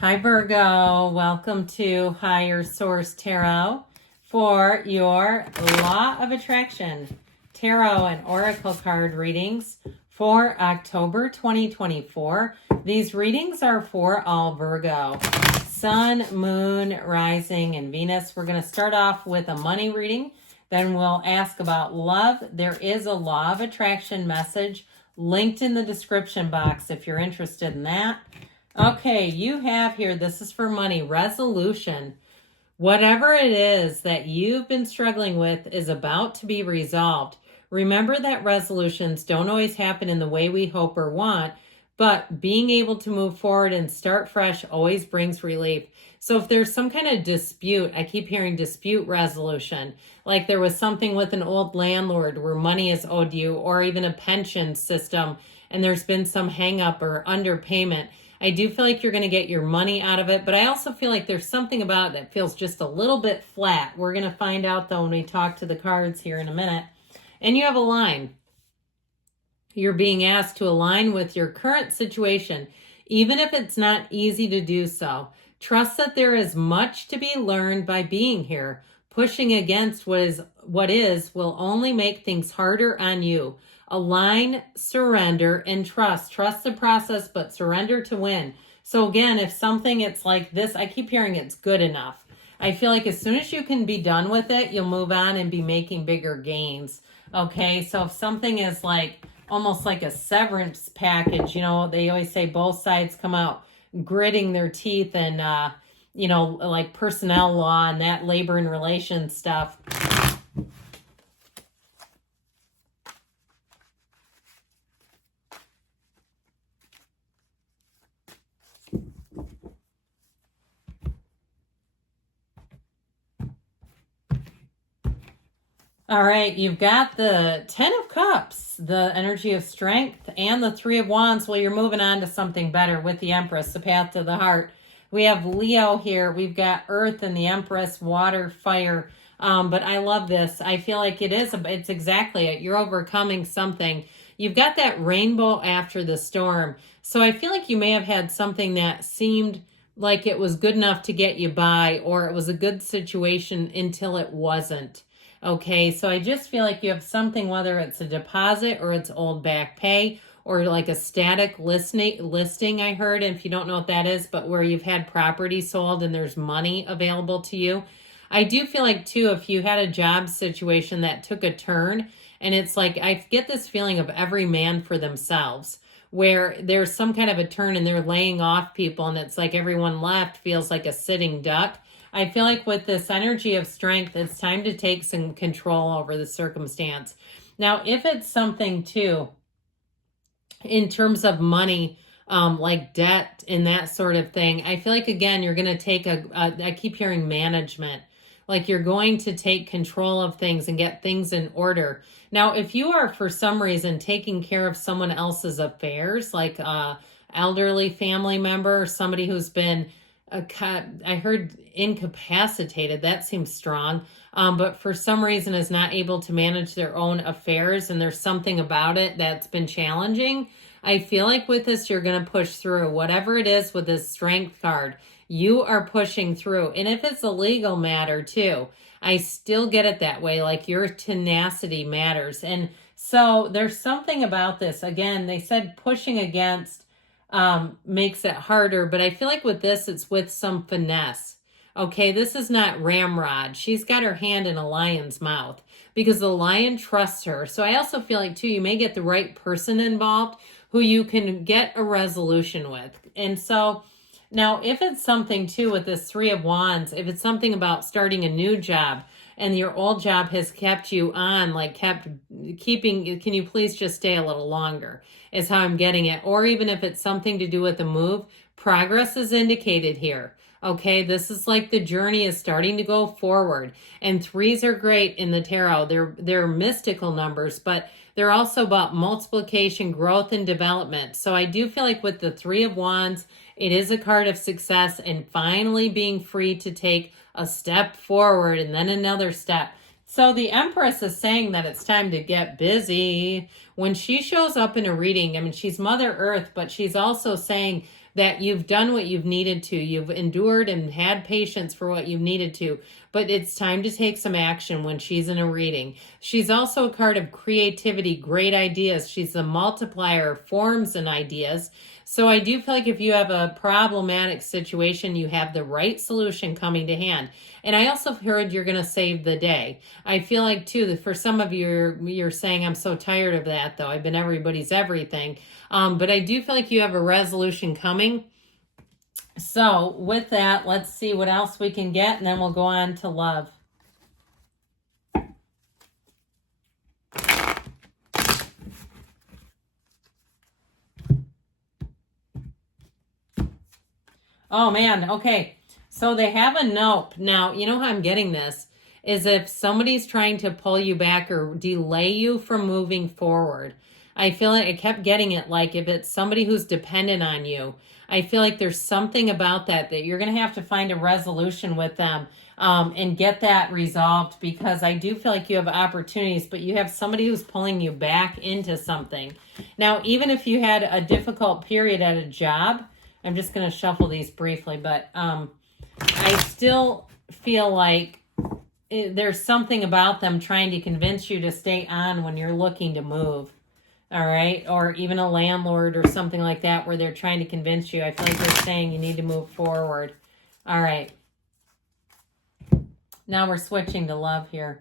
Hi, Virgo. Welcome to Higher Source Tarot for your Law of Attraction Tarot and Oracle card readings for October 2024. These readings are for all Virgo. Sun, Moon, Rising, and Venus. We're going to start off with a money reading. Then we'll ask about love. There is a Law of Attraction message linked in the description box if you're interested in that. Okay, you have here, this is for money, resolution. Whatever it is that you've been struggling with is about to be resolved. Remember that resolutions don't always happen in the way we hope or want, but being able to move forward and start fresh always brings relief. So if there's some kind of dispute, I keep hearing dispute resolution, like there was something with an old landlord where money is owed you, or even a pension system, and there's been some hang up or underpayment. I do feel like you're going to get your money out of it, but I also feel like there's something about it that feels just a little bit flat. We're going to find out, though, when we talk to the cards here in a minute. And you have a line. You're being asked to align with your current situation, even if it's not easy to do so. Trust that there is much to be learned by being here. Pushing against what is will only make things harder on you. Align, surrender, and trust. Trust the process, but surrender to win. So again, if something it's like this, I keep hearing it's good enough. I feel like as soon as you can be done with it, you'll move on and be making bigger gains. Okay, so if something is like almost like a severance package, you know, they always say both sides come out gritting their teeth and, like personnel law and that labor and relations stuff. All right, you've got the 10 of Cups, the energy of strength, and the 3 of Wands. Well, you're moving on to something better with the Empress, the path to the heart. We have Leo here. We've got Earth and the Empress, water, fire. But I love this. I feel like it's exactly it. You're overcoming something. You've got that rainbow after the storm. So I feel like you may have had something that seemed like it was good enough to get you by, or it was a good situation until it wasn't. Okay, so I just feel like you have something, whether it's a deposit or it's old back pay or like a static listing I heard, and if you don't know what that is, but where you've had property sold and there's money available to you. I do feel like, too, if you had a job situation that took a turn, and it's like I get this feeling of every man for themselves, where there's some kind of a turn and they're laying off people, and it's like everyone left feels like a sitting duck. I feel like with this energy of strength, it's time to take some control over the circumstance. Now, if it's something too, in terms of money, like debt and that sort of thing, I feel like, again, you're going to take I keep hearing management, like you're going to take control of things and get things in order. Now, if you are, for some reason, taking care of someone else's affairs, like elderly family member or somebody who's been I heard incapacitated. That seems strong. But for some reason is not able to manage their own affairs, and there's something about it that's been challenging. I feel like with this, you're going to push through whatever it is with this strength card. You are pushing through. And if it's a legal matter too, I still get it that way. Like your tenacity matters. And so there's something about this. Again, they said pushing against makes it harder, but I feel like with this, it's with some finesse. Okay, this is not ramrod. She's got her hand in a lion's mouth because the lion trusts her. So I also feel like, too, you may get the right person involved who you can get a resolution with. And so now if it's something, too, with this 3 of Wands, if it's something about starting a new job and your old job has kept you on, like keeping, can you please just stay a little longer, is how I'm getting it. Or even if it's something to do with a move, progress is indicated here. Okay, this is like the journey is starting to go forward. And 3s are great in the tarot. They're mystical numbers, but they're also about multiplication, growth, and development. So I do feel like with the 3 of Wands, it is a card of success and finally being free to take a step forward and then another step. So the Empress is saying that it's time to get busy. When she shows up in a reading, I mean, she's Mother Earth, but she's also saying that you've done what you've needed to. You've endured and had patience for what you've needed to, but it's time to take some action when she's in a reading. She's also a card of creativity, great ideas. She's the multiplier of forms and ideas. So I do feel like if you have a problematic situation, you have the right solution coming to hand. And I also heard you're going to save the day. I feel like, too, that for some of you, you're saying, I'm so tired of that, though. I've been everybody's everything. But I do feel like you have a resolution coming. So with that, let's see what else we can get, and then we'll go on to love. Oh, man. Okay. So they have a nope. Now, you know how I'm getting this is if somebody's trying to pull you back or delay you from moving forward. I feel like I kept getting it like if it's somebody who's dependent on you, I feel like there's something about that you're going to have to find a resolution with them and get that resolved, because I do feel like you have opportunities, but you have somebody who's pulling you back into something. Now, even if you had a difficult period at a job, I'm just going to shuffle these briefly, but I still feel like there's something about them trying to convince you to stay on when you're looking to move. All right. Or even a landlord or something like that where they're trying to convince you. I feel like they're saying you need to move forward. All right. Now we're switching to love here.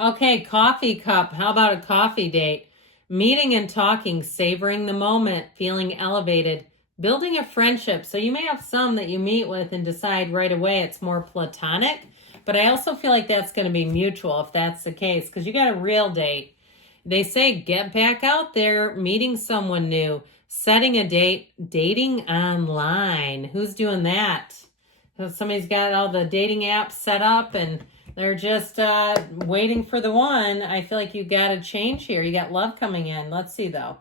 Okay. Coffee cup. How about a coffee date? Meeting and talking, savoring the moment, feeling elevated, building a friendship. So you may have some that you meet with and decide right away it's more platonic, but I also feel like that's going to be mutual if that's the case, because you got a real date. They say get back out there, meeting someone new, setting a date, dating online. Who's doing that? Somebody's got all the dating apps set up and they're just waiting for the one. I feel like you got a change here. You got love coming in. Let's see, though.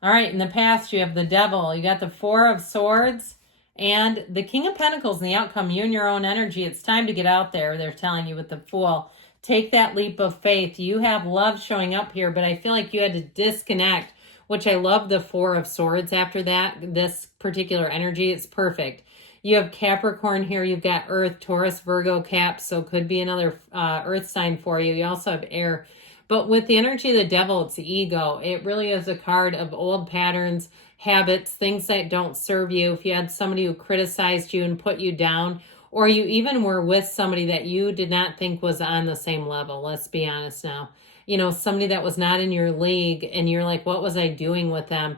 All right, in the past, you have the devil. You got the Four of Swords and the King of Pentacles in the outcome. You and your own energy. It's time to get out there, they're telling you with the Fool. Take that leap of faith. You have love showing up here, but I feel like you had to disconnect, which I love the Four of Swords after that. This particular energy, it's perfect. You have Capricorn here. You've got Earth, Taurus, Virgo, Cap, so could be another Earth sign for you. You also have air. But with the energy of the devil, it's the ego. It really is a card of old patterns, habits, things that don't serve you. If you had somebody who criticized you and put you down, or you even were with somebody that you did not think was on the same level, let's be honest now. You know, somebody that was not in your league and you're like, what was I doing with them?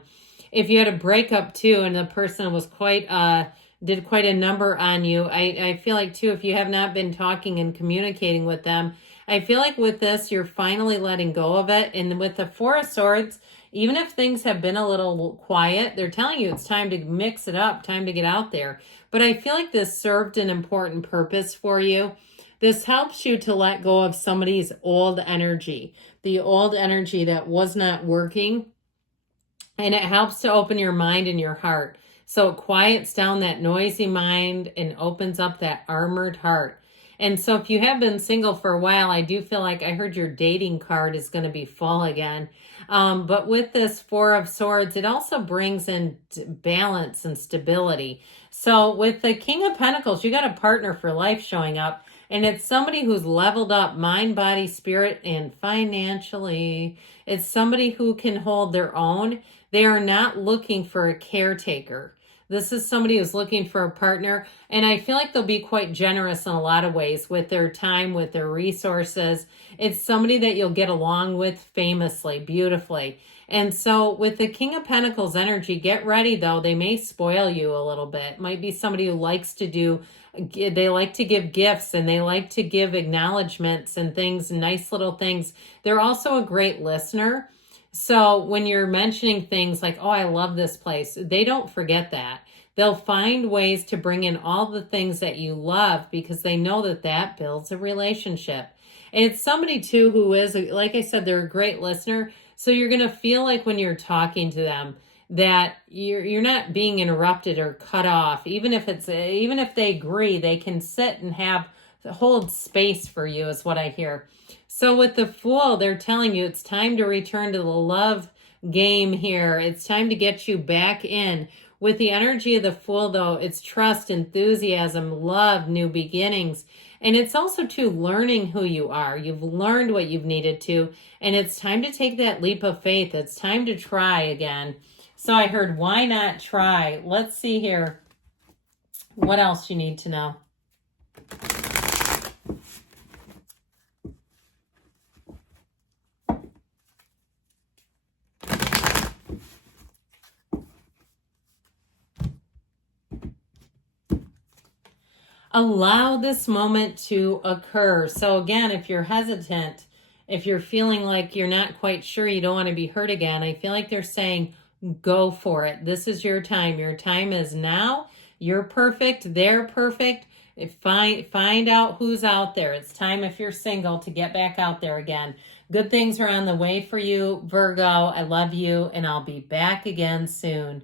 If you had a breakup too and the person was did quite a number on you, I feel like too, if you have not been talking and communicating with them, I feel like with this, you're finally letting go of it. And with the Four of Swords, even if things have been a little quiet, they're telling you it's time to mix it up, time to get out there. But I feel like this served an important purpose for you. This helps you to let go of somebody's old energy, the old energy that was not working. And it helps to open your mind and your heart. So it quiets down that noisy mind and opens up that armored heart. And so if you have been single for a while, I do feel like I heard your dating card is going to be full again. But with this Four of Swords, it also brings in balance and stability. So with the King of Pentacles, you got a partner for life showing up. And it's somebody who's leveled up mind, body, spirit, and financially. It's somebody who can hold their own. They are not looking for a caretaker. This is somebody who's looking for a partner, and I feel like they'll be quite generous in a lot of ways with their time, with their resources. It's somebody that you'll get along with famously, beautifully. And so with the King of Pentacles energy, get ready though. They may spoil you a little bit. Might be somebody who likes to they like to give gifts and they like to give acknowledgments and things, nice little things. They're also a great listener. So when you're mentioning things like, oh, I love this place, they don't forget that. They'll find ways to bring in all the things that you love because they know that that builds a relationship. And it's somebody too who is, like I said, they're a great listener. So you're going to feel like when you're talking to them that you're not being interrupted or cut off. Even if they agree, they can sit and hold space for you is what I hear. So with the Fool, they're telling you it's time to return to the love game here. It's time to get you back in. With the energy of the Fool, though, it's trust, enthusiasm, love, new beginnings. And it's also to learning who you are. You've learned what you've needed to, and it's time to take that leap of faith. It's time to try again. So I heard, why not try? Let's see here what else you need to know. Allow this moment to occur. So again, if you're hesitant, if you're feeling like you're not quite sure, you don't want to be hurt again, I feel like they're saying, go for it. This is your time. Your time is now. You're perfect. They're perfect. Find out who's out there. It's time, if you're single, to get back out there again. Good things are on the way for you, Virgo. I love you, and I'll be back again soon.